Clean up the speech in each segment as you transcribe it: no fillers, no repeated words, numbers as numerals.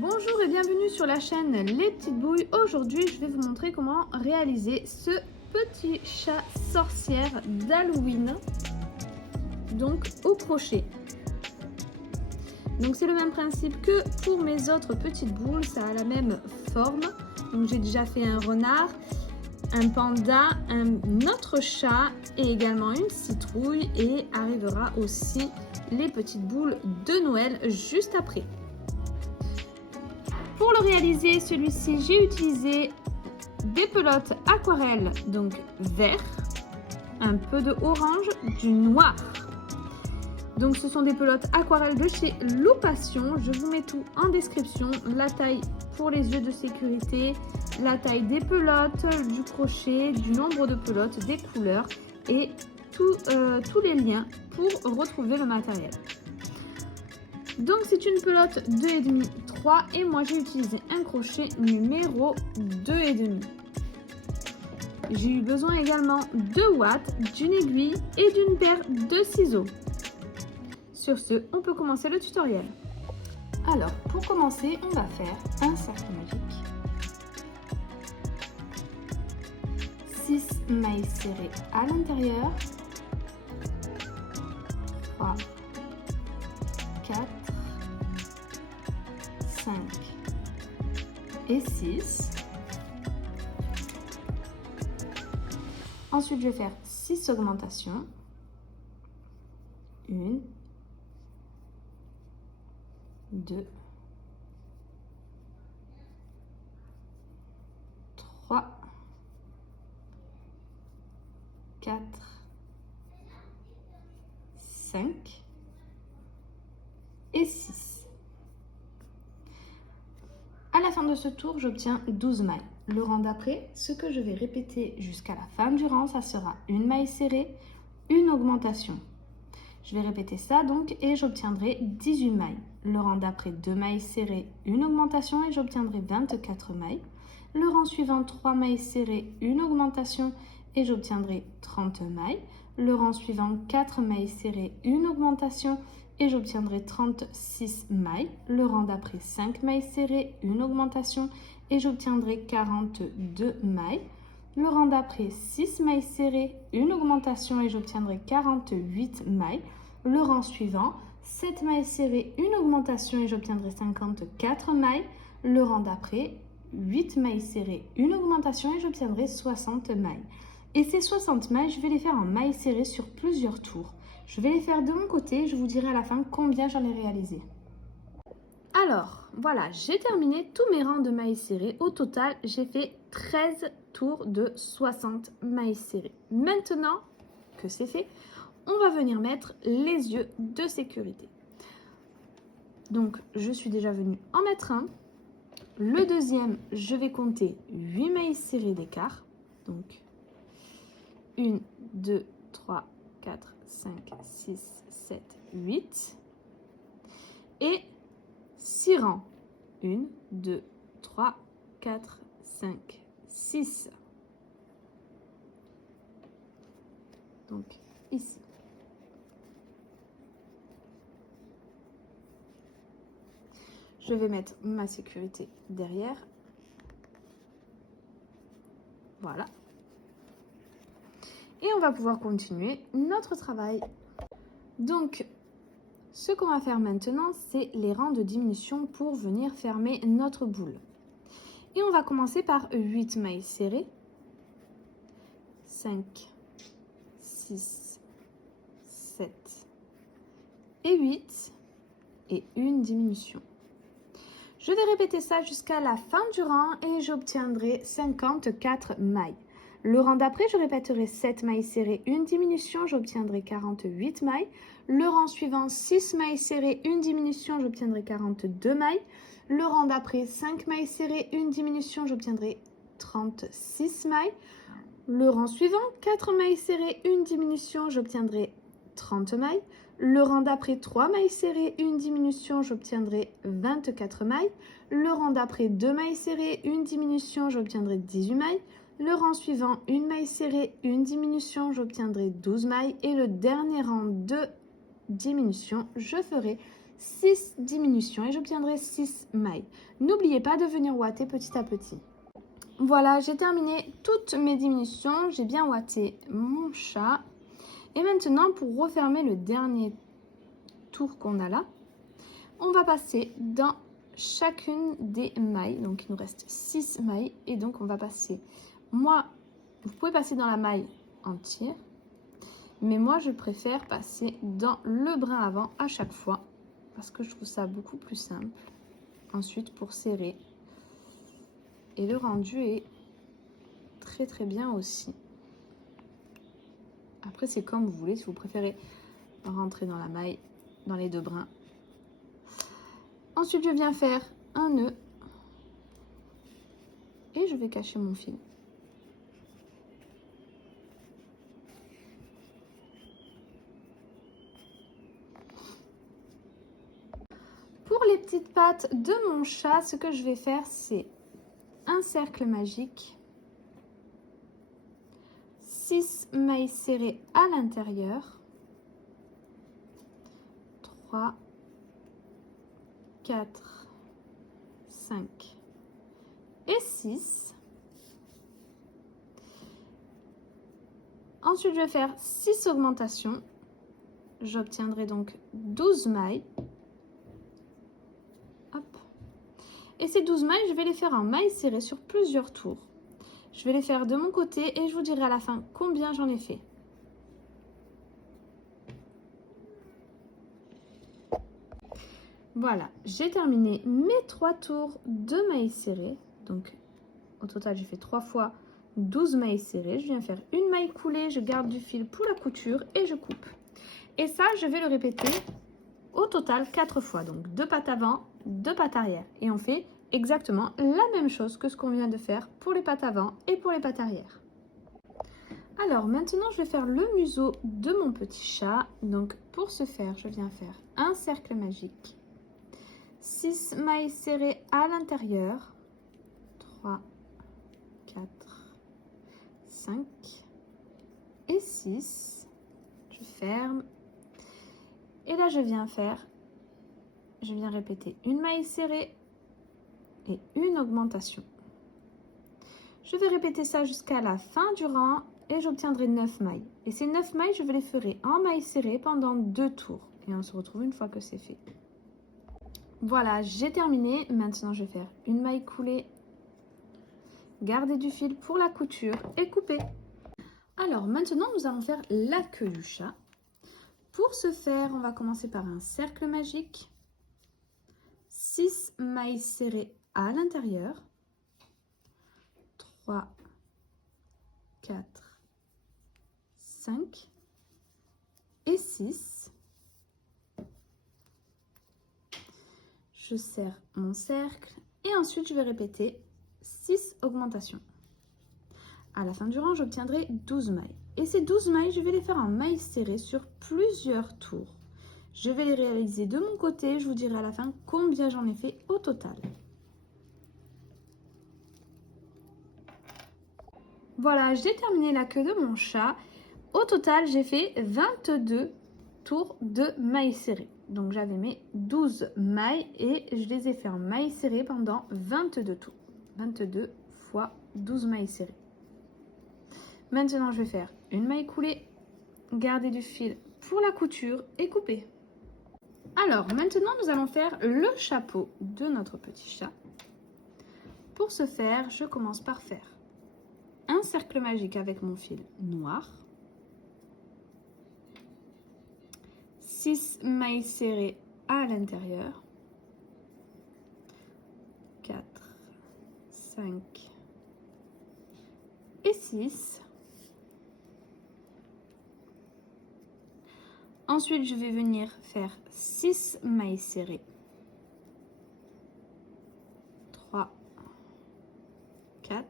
Bonjour et bienvenue sur la chaîne Les Petites Bouilles. Aujourd'hui, je vais vous montrer comment réaliser ce petit chat sorcière d'Halloween, donc au crochet. Donc c'est le même principe que pour mes autres petites boules, ça a la même forme. Donc j'ai déjà fait un renard, un panda, un autre chat et également une citrouille, et arrivera aussi les petites boules de Noël juste après. Pour le réaliser, celui-ci, j'ai utilisé des pelotes aquarelles, donc vert, un peu de orange, du noir. Donc ce sont des pelotes aquarelles de chez Loupation. Je vous mets tout en description, la taille pour les yeux de sécurité, la taille des pelotes, du crochet, du nombre de pelotes, des couleurs et tous les liens pour retrouver le matériel. Donc c'est une pelote 2,5 3 et moi j'ai utilisé un crochet numéro 2,5. J'ai eu besoin également de watts, d'une aiguille et d'une paire de ciseaux. Sur ce, on peut commencer le tutoriel. Alors, pour commencer, on va faire un cercle magique, 6 mailles serrées à l'intérieur, 3, 4, 5 et 6. Ensuite, je vais faire 6 augmentations. 1, 2, 3, 4, 5 et 6. À la fin de ce tour, j'obtiens 12 mailles. Le rang d'après, ce que je vais répéter jusqu'à la fin du rang, ça sera une maille serrée, une augmentation. Je vais répéter ça donc et j'obtiendrai 18 mailles. Le rang d'après, 2 mailles serrées, une augmentation et j'obtiendrai 24 mailles. Le rang suivant, 3 mailles serrées, une augmentation et j'obtiendrai 30 mailles. Le rang suivant, 4 mailles serrées, une augmentation et j'obtiendrai 36 mailles. Le rang d'après, 5 mailles serrées, une augmentation et j'obtiendrai 42 mailles. Le rang d'après, 6 mailles serrées, une augmentation et j'obtiendrai 48 mailles. Le rang suivant, 7 mailles serrées, une augmentation et j'obtiendrai 54 mailles. Le rang d'après, 8 mailles serrées, une augmentation et j'obtiendrai 60 mailles. Et ces 60 mailles, je vais les faire en mailles serrées sur plusieurs tours. Je vais les faire de mon côté, je vous dirai à la fin combien j'en ai réalisé. Alors, voilà, j'ai terminé tous mes rangs de mailles serrées. Au total, j'ai fait 13 tours de 60 mailles serrées. Maintenant que c'est fait, on va venir mettre les yeux de sécurité. Donc, je suis déjà venue en mettre un. Le deuxième, je vais compter 8 mailles serrées d'écart. Donc, 1, 2, 3, 4, 5, 6, 7, 8. Et 6 rangs. 1, 2, 3, 4, 5, 6. Donc, ici. Je vais mettre ma sécurité derrière. Voilà. Et on va pouvoir continuer notre travail. Donc, ce qu'on va faire maintenant, c'est les rangs de diminution pour venir fermer notre boule. Et on va commencer par 8 mailles serrées. 5, 6, 7 et 8. Et une diminution. Je vais répéter ça jusqu'à la fin du rang et j'obtiendrai 54 mailles. Le rang d'après, je répéterai 7 mailles serrées, une diminution, j'obtiendrai 48 mailles. Le rang suivant, 6 mailles serrées, une diminution, j'obtiendrai 42 mailles. Le rang d'après, 5 mailles serrées, une diminution, j'obtiendrai 36 mailles. Le rang suivant, 4 mailles serrées, une diminution, j'obtiendrai 30 mailles. Le rang d'après, 3 mailles serrées, une diminution, j'obtiendrai 24 mailles. Le rang d'après, 2 mailles serrées, une diminution, j'obtiendrai 18 mailles. Le rang suivant, une maille serrée, une diminution, j'obtiendrai 12 mailles. Et le dernier rang de diminution, je ferai 6 diminutions et j'obtiendrai 6 mailles. N'oubliez pas de venir ouater petit à petit. Voilà, j'ai terminé toutes mes diminutions, j'ai bien ouaté mon chat. Et maintenant, pour refermer le dernier tour qu'on a là, on va passer dans chacune des mailles. Donc, il nous reste 6 mailles et donc on va passer. Moi, vous pouvez passer dans la maille entière, mais moi, je préfère passer dans le brin avant à chaque fois parce que je trouve ça beaucoup plus simple. Ensuite, pour serrer. Et le rendu est très très bien aussi. Après, c'est comme vous voulez, si vous préférez rentrer dans la maille, dans les deux brins. Ensuite, je viens faire un nœud et je vais cacher mon fil. Pour les petites pattes de mon chat, ce que je vais faire, c'est un cercle magique, 6 mailles serrées à l'intérieur, 3, 4, 5 et 6. Ensuite, je vais faire 6 augmentations. J'obtiendrai donc 12 mailles. Hop. Et ces 12 mailles, je vais les faire en mailles serrées sur plusieurs tours. Je vais les faire de mon côté et je vous dirai à la fin combien j'en ai fait. Voilà, j'ai terminé mes 3 tours de mailles serrées. Donc, au total, j'ai fait 3 fois 12 mailles serrées. Je viens faire une maille coulée, je garde du fil pour la couture et je coupe. Et ça, je vais le répéter au total 4 fois. Donc, 2 pattes avant, 2 pattes arrière. Et on fait exactement la même chose que ce qu'on vient de faire pour les pattes avant et pour les pattes arrière. Alors, maintenant, je vais faire le museau de mon petit chat. Donc, pour ce faire, je viens faire un cercle magique. 6 mailles serrées à l'intérieur. 3, 4, 5 et 6. Je ferme. Et là, je viens répéter une maille serrée et une augmentation. Je vais répéter ça jusqu'à la fin du rang et j'obtiendrai 9 mailles. Et ces 9 mailles, je vais les faire en mailles serrées pendant 2 tours. Et on se retrouve une fois que c'est fait. Voilà, j'ai terminé. Maintenant, je vais faire une maille coulée, garder du fil pour la couture et couper. Alors, maintenant, nous allons faire la queue du chat. Pour ce faire, on va commencer par un cercle magique. 6 mailles serrées à l'intérieur. 3, 4, 5 et 6. Je serre mon cercle et ensuite je vais répéter 6 augmentations. À la fin du rang, j'obtiendrai 12 mailles. Et ces 12 mailles, je vais les faire en mailles serrées sur plusieurs tours. Je vais les réaliser de mon côté. Je vous dirai à la fin combien j'en ai fait au total. Voilà, j'ai terminé la queue de mon chat. Au total, j'ai fait 22 tours de mailles serrées. Donc, j'avais mes 12 mailles et je les ai fait en mailles serrées pendant 22 tours. 22 fois 12 mailles serrées. Maintenant, je vais faire une maille coulée, garder du fil pour la couture et couper. Alors, maintenant, nous allons faire le chapeau de notre petit chat. Pour ce faire, je commence par faire un cercle magique avec mon fil noir. 6 mailles serrées à l'intérieur. 4, 5 et 6. Ensuite, je vais venir faire 6 mailles serrées. 3, 4,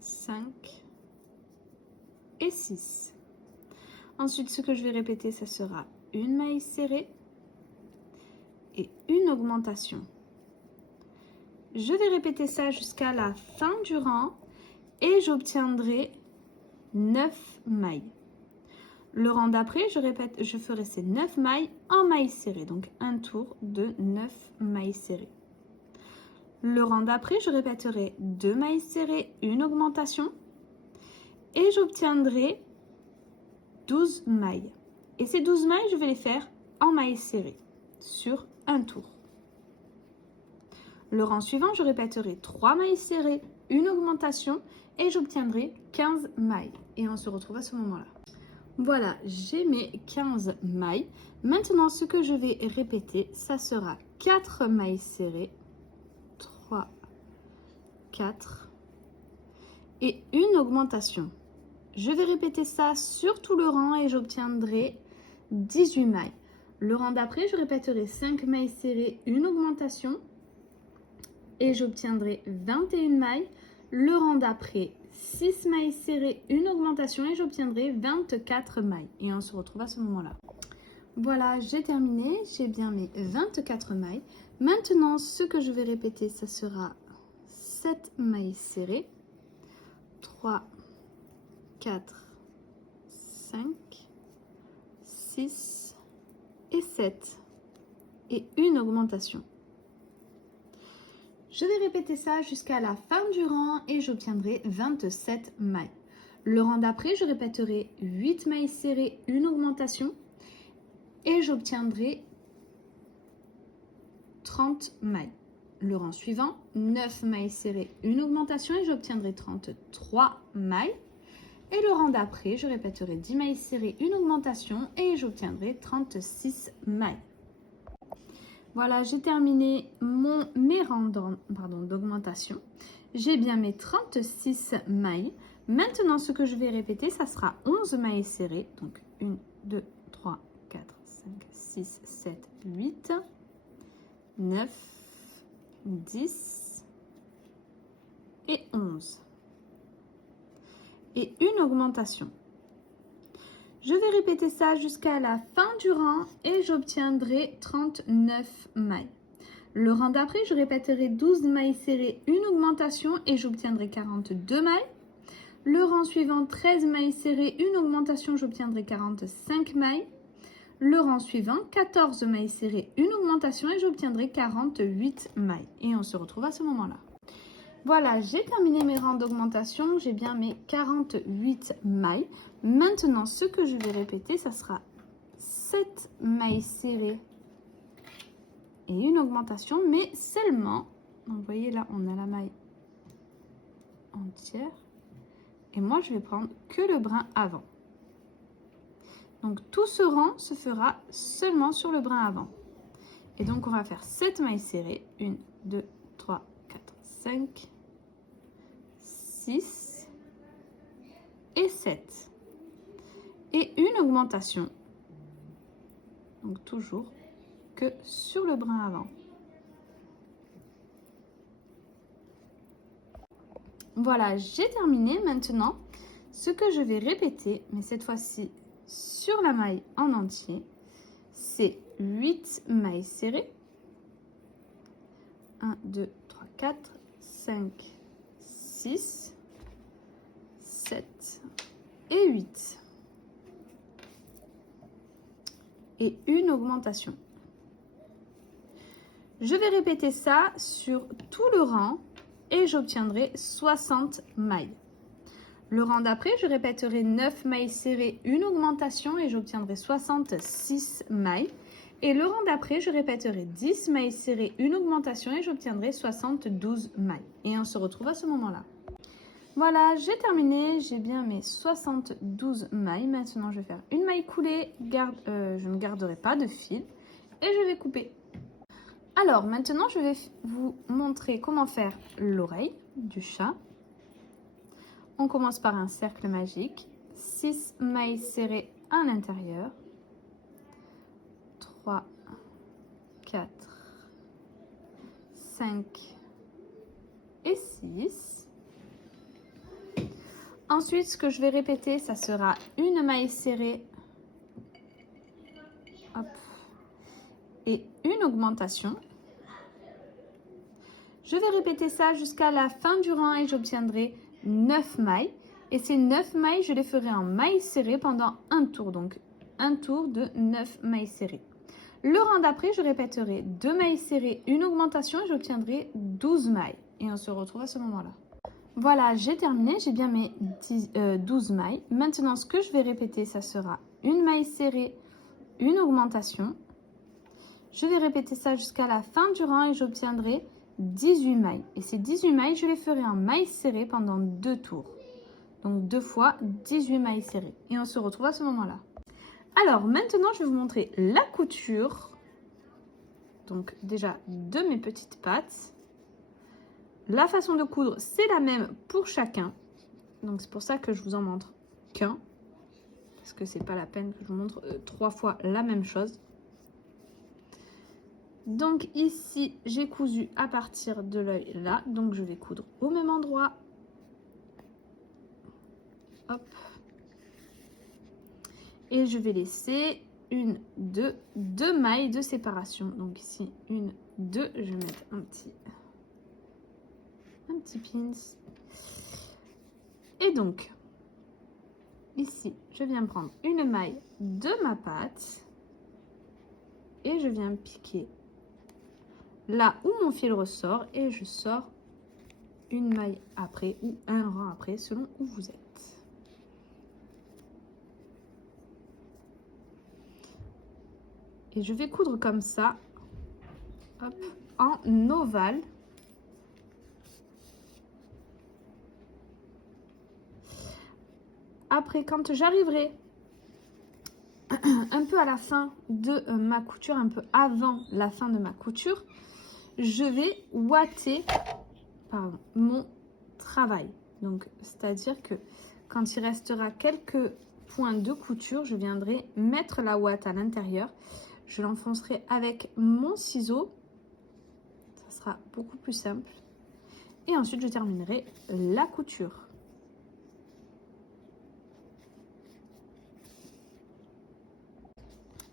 5 et 6. Ensuite, ce que je vais répéter, ça sera une maille serrée et une augmentation. Je vais répéter ça jusqu'à la fin du rang et j'obtiendrai 9 mailles. Le rang d'après, je répète, je ferai ces 9 mailles en mailles serrées. Donc un tour de 9 mailles serrées. Le rang d'après, je répéterai 2 mailles serrées, une augmentation. Et j'obtiendrai 12 mailles. Et ces 12 mailles, je vais les faire en mailles serrées sur un tour. Le rang suivant, je répéterai 3 mailles serrées, une augmentation et j'obtiendrai 15 mailles. Et on se retrouve à ce moment-là. Voilà, j'ai mes 15 mailles. Maintenant, ce que je vais répéter, ça sera 4 mailles serrées, 3, 4 et une augmentation. Je vais répéter ça sur tout le rang et j'obtiendrai 18 mailles. Le rang d'après, je répéterai 5 mailles serrées, une augmentation et j'obtiendrai 21 mailles. Le rang d'après, 6 mailles serrées, une augmentation et j'obtiendrai 24 mailles. Et on se retrouve à ce moment-là. Voilà, j'ai terminé. J'ai bien mes 24 mailles. Maintenant, ce que je vais répéter, ça sera 7 mailles serrées, 3, 4, 5, 6 et 7 et une augmentation. Je vais répéter ça jusqu'à la fin du rang et j'obtiendrai 27 mailles. Le rang d'après, je répéterai 8 mailles serrées, une augmentation et j'obtiendrai 30 mailles. Le rang suivant, 9 mailles serrées, une augmentation et j'obtiendrai 33 mailles. Et le rang d'après, je répéterai 10 mailles serrées, une augmentation et j'obtiendrai 36 mailles. Voilà, j'ai terminé mes rangs d'augmentation. J'ai bien mes 36 mailles. Maintenant, ce que je vais répéter, ça sera 11 mailles serrées. Donc 1, 2, 3, 4, 5, 6, 7, 8, 9, 10 et 11. Et une augmentation. Je vais répéter ça jusqu'à la fin du rang et j'obtiendrai 39 mailles. Le rang d'après, je répéterai 12 mailles serrées, une augmentation et j'obtiendrai 42 mailles. Le rang suivant, 13 mailles serrées, une augmentation, j'obtiendrai 45 mailles. Le rang suivant, 14 mailles serrées, une augmentation et j'obtiendrai 48 mailles. Et on se retrouve à ce moment-là. Voilà, j'ai terminé mes rangs d'augmentation, j'ai bien mes 48 mailles. Maintenant, ce que je vais répéter, ça sera 7 mailles serrées et une augmentation, mais seulement, donc vous voyez là, on a la maille entière. Et moi, je vais prendre que le brin avant. Donc, tout ce rang se fera seulement sur le brin avant. Et donc, on va faire 7 mailles serrées. 1, 2, 3, 4, 5, 6 et 7. Et une augmentation. Donc, toujours que sur le brin avant. Voilà, j'ai terminé. Maintenant, ce que je vais répéter, mais cette fois-ci sur la maille en entier, c'est 8 mailles serrées. 1, 2, 3, 4, 5, 6, 7 et 8. Et une augmentation. Je vais répéter ça sur tout le rang et j'obtiendrai 60 mailles. Le rang d'après, je répéterai 9 mailles serrées, une augmentation et j'obtiendrai 66 mailles. Et le rang d'après, je répéterai 10 mailles serrées, une augmentation et j'obtiendrai 72 mailles. Et on se retrouve à ce moment-là. Voilà, j'ai terminé, j'ai bien mes 72 mailles. Maintenant, je vais faire une maille coulée, je ne garderai pas de fil et je vais couper. Alors, maintenant, je vais vous montrer comment faire l'oreille du chat. On commence par un cercle magique, 6 mailles serrées à l'intérieur, 3, 4, 5 et 6. Ensuite, ce que je vais répéter, ça sera une maille serrée, hop, et une augmentation. Je vais répéter ça jusqu'à la fin du rang et j'obtiendrai 9 mailles. Et ces 9 mailles, je les ferai en mailles serrées pendant un tour. Donc, un tour de 9 mailles serrées. Le rang d'après, je répéterai 2 mailles serrées, une augmentation et j'obtiendrai 12 mailles. Et on se retrouve à ce moment-là. Voilà, j'ai terminé, j'ai bien mes 12 mailles. Maintenant, ce que je vais répéter, ça sera une maille serrée, une augmentation. Je vais répéter ça jusqu'à la fin du rang et j'obtiendrai 18 mailles. Et ces 18 mailles, je les ferai en mailles serrées pendant 2 tours. Donc 2 fois 18 mailles serrées. Et on se retrouve à ce moment-là. Alors, maintenant, je vais vous montrer la couture. Donc déjà, de mes petites pattes. La façon de coudre, c'est la même pour chacun. Donc c'est pour ça que je vous en montre qu'un. Parce que c'est pas la peine que je vous montre 3 fois la même chose. Donc ici, j'ai cousu à partir de l'œil là. Donc je vais coudre au même endroit. Hop. Et je vais laisser deux mailles de séparation. Donc ici, 1, 2. Je vais mettre un petit pins. Et donc, ici, je viens prendre une maille de ma patte. Et je viens piquer là où mon fil ressort. Et je sors une maille après ou un rang après, selon où vous êtes. Et je vais coudre comme ça, hop, en ovale. Après, quand j'arriverai un peu à la fin de ma couture, un peu avant la fin de ma couture, je vais ouater mon travail. Donc, c'est-à-dire que quand il restera quelques points de couture, je viendrai mettre la ouate à l'intérieur. Je l'enfoncerai avec mon ciseau. Ça sera beaucoup plus simple. Et ensuite, je terminerai la couture.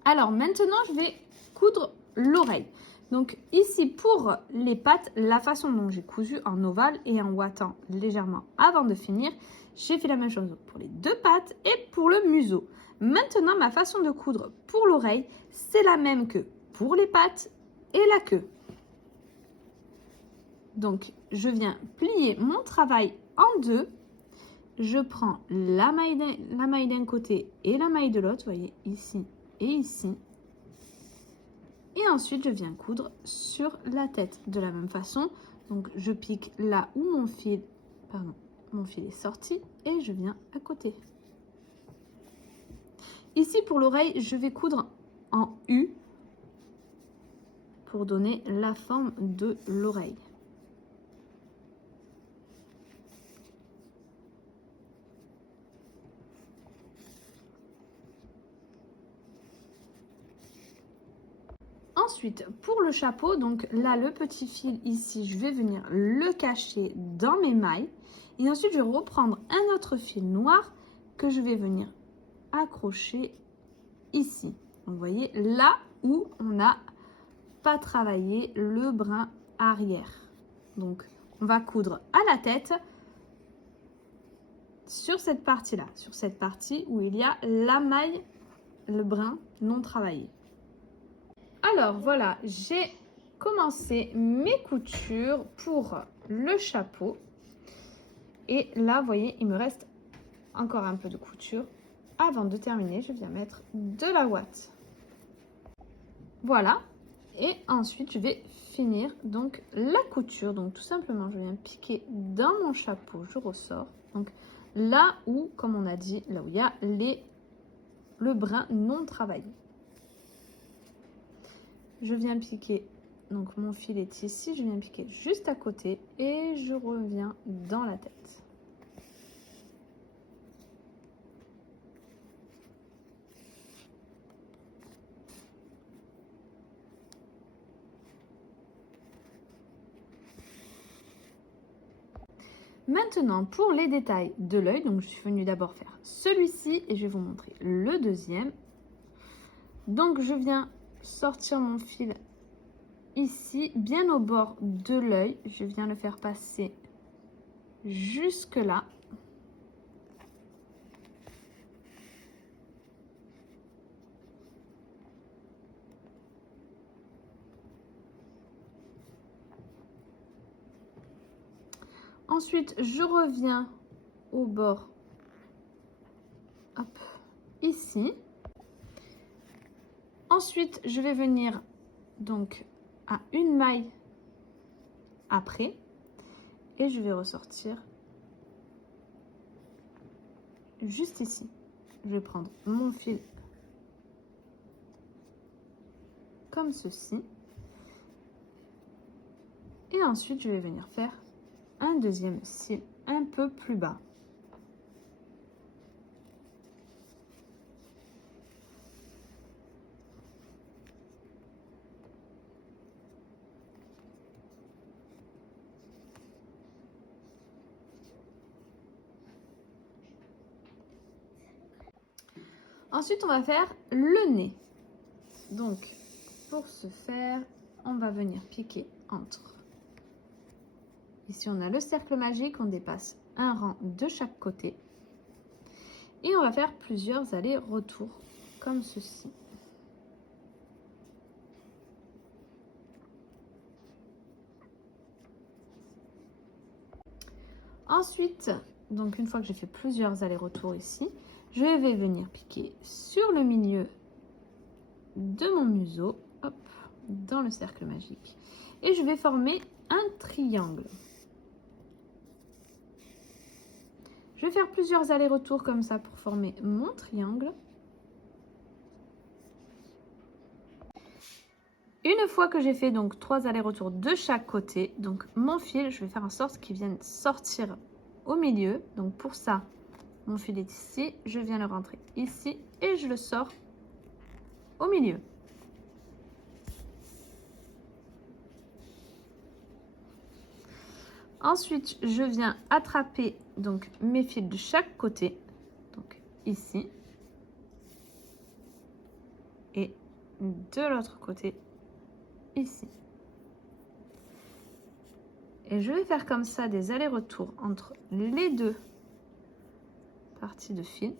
Alors maintenant, je vais coudre l'oreille. Donc ici, pour les pattes, la façon dont j'ai cousu en ovale et en ouatant légèrement avant de finir, j'ai fait la même chose pour les 2 pattes et pour le museau. Maintenant, ma façon de coudre pour l'oreille, c'est la même que pour les pattes et la queue. Donc, je viens plier mon travail en 2. Je prends la maille d'un côté et la maille de l'autre, vous voyez, ici et ici. Et ensuite, je viens coudre sur la tête de la même façon. Donc, je pique là où mon fil est sorti et je viens à côté. Ici, pour l'oreille, je vais coudre en U pour donner la forme de l'oreille. Ensuite, pour le chapeau, donc là, le petit fil ici, je vais venir le cacher dans mes mailles. Et ensuite, je vais reprendre un autre fil noir que je vais venir accrocher ici. Donc, vous voyez, là où on n'a pas travaillé le brin arrière. Donc, on va coudre à la tête sur cette partie-là, sur cette partie où il y a la maille, le brin non travaillé. Alors voilà, j'ai commencé mes coutures pour le chapeau. Et là, vous voyez, il me reste encore un peu de couture. Avant de terminer, je viens mettre de la ouate. Voilà. Et ensuite, je vais finir donc la couture. Donc tout simplement, je viens piquer dans mon chapeau, je ressors. Donc là où, comme on a dit, là où il y a le brin non travaillé. Je viens piquer, donc mon fil est ici, je viens piquer juste à côté et je reviens dans la tête. Maintenant, pour les détails de l'œil, donc je suis venue d'abord faire celui-ci et je vais vous montrer le deuxième. Donc je viens sortir mon fil ici, bien au bord de l'œil. Je viens le faire passer jusque là. Ensuite, je reviens au bord, hop, ici. Ensuite, je vais venir donc à une maille après et je vais ressortir juste ici. Je vais prendre mon fil comme ceci et ensuite je vais venir faire un deuxième cil un peu plus bas. Ensuite, on va faire le nez. Donc, pour ce faire, on va venir piquer entre. Ici, on a le cercle magique, on dépasse un rang de chaque côté. Et on va faire plusieurs allers-retours, comme ceci. Ensuite, donc une fois que j'ai fait plusieurs allers-retours ici, je vais venir piquer sur le milieu de mon museau, hop, dans le cercle magique. Et je vais former un triangle. Je vais faire plusieurs allers-retours comme ça pour former mon triangle. Une fois que j'ai fait donc 3 allers-retours de chaque côté, donc mon fil, je vais faire en sorte qu'il vienne sortir au milieu. Donc pour ça, mon fil est ici, je viens le rentrer ici et je le sors au milieu. Ensuite, je viens attraper donc mes fils de chaque côté, donc ici et de l'autre côté ici. Et je vais faire comme ça des allers-retours entre les deux parties de fil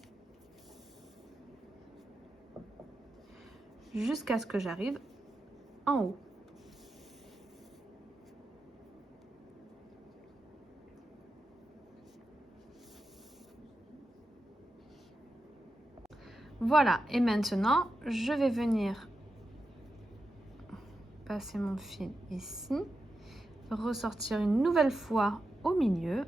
jusqu'à ce que j'arrive en haut. Voilà, et maintenant, je vais venir passer mon fil ici, ressortir une nouvelle fois au milieu.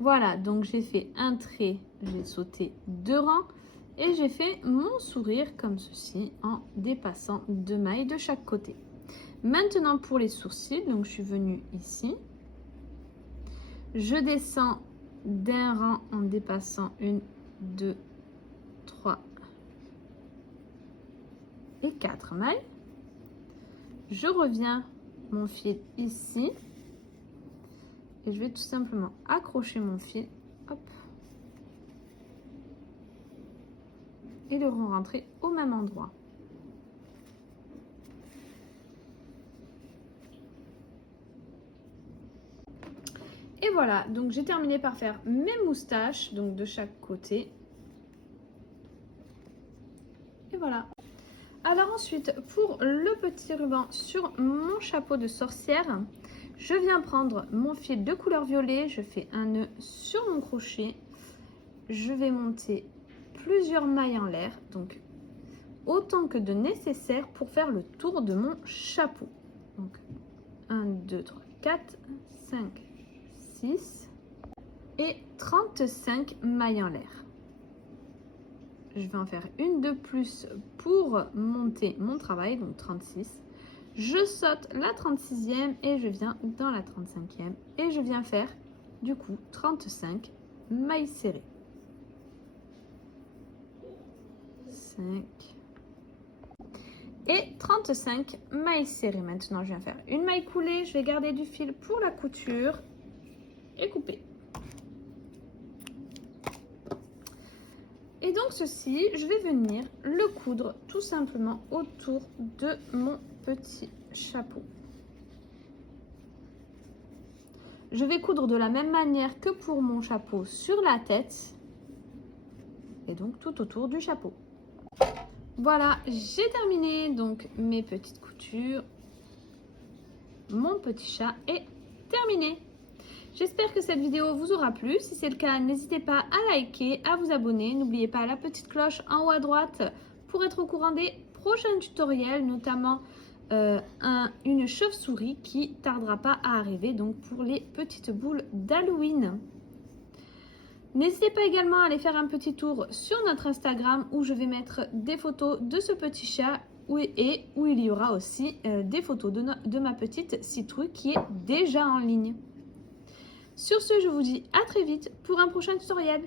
Voilà, donc j'ai fait un trait, j'ai sauté 2 rangs et j'ai fait mon sourire comme ceci en dépassant 2 mailles de chaque côté. Maintenant pour les sourcils, donc je suis venue ici. Je descends d'un rang en dépassant 1, 2, 3 et 4 mailles. Je reviens mon fil ici et je vais tout simplement accrocher mon fil, hop, et le rentrer au même endroit. Et voilà, donc j'ai terminé par faire mes moustaches, donc de chaque côté. Et voilà. Alors ensuite, pour le petit ruban sur mon chapeau de sorcière, je viens prendre mon fil de couleur violet, je fais un nœud sur mon crochet, je vais monter plusieurs mailles en l'air, donc autant que de nécessaire pour faire le tour de mon chapeau. Donc 1, 2, 3, 4, 5, 6 et 35 mailles en l'air. Je vais en faire une de plus pour monter mon travail, donc 36. Je saute la 36e et je viens dans la 35e et je viens faire du coup 35 mailles serrées. 5 et 35 mailles serrées. Maintenant, je viens faire une maille coulée. Je vais garder du fil pour la couture et couper. Et donc ceci, je vais venir le coudre tout simplement autour de mon petit chapeau. Je vais coudre de la même manière que pour mon chapeau sur la tête. et donc tout autour du chapeau. Voilà, j'ai terminé donc mes petites coutures. Mon petit chat est terminé. J'espère que cette vidéo vous aura plu. Si c'est le cas, n'hésitez pas à liker, à vous abonner. N'oubliez pas la petite cloche en haut à droite pour être au courant des prochains tutoriels, notamment une chauve-souris qui tardera pas à arriver donc pour les petites boules d'Halloween. N'hésitez pas également à aller faire un petit tour sur notre Instagram où je vais mettre des photos de ce petit chat et où il y aura aussi des photos de ma petite citrouille qui est déjà en ligne. Sur ce, je vous dis à très vite pour un prochain tutoriel.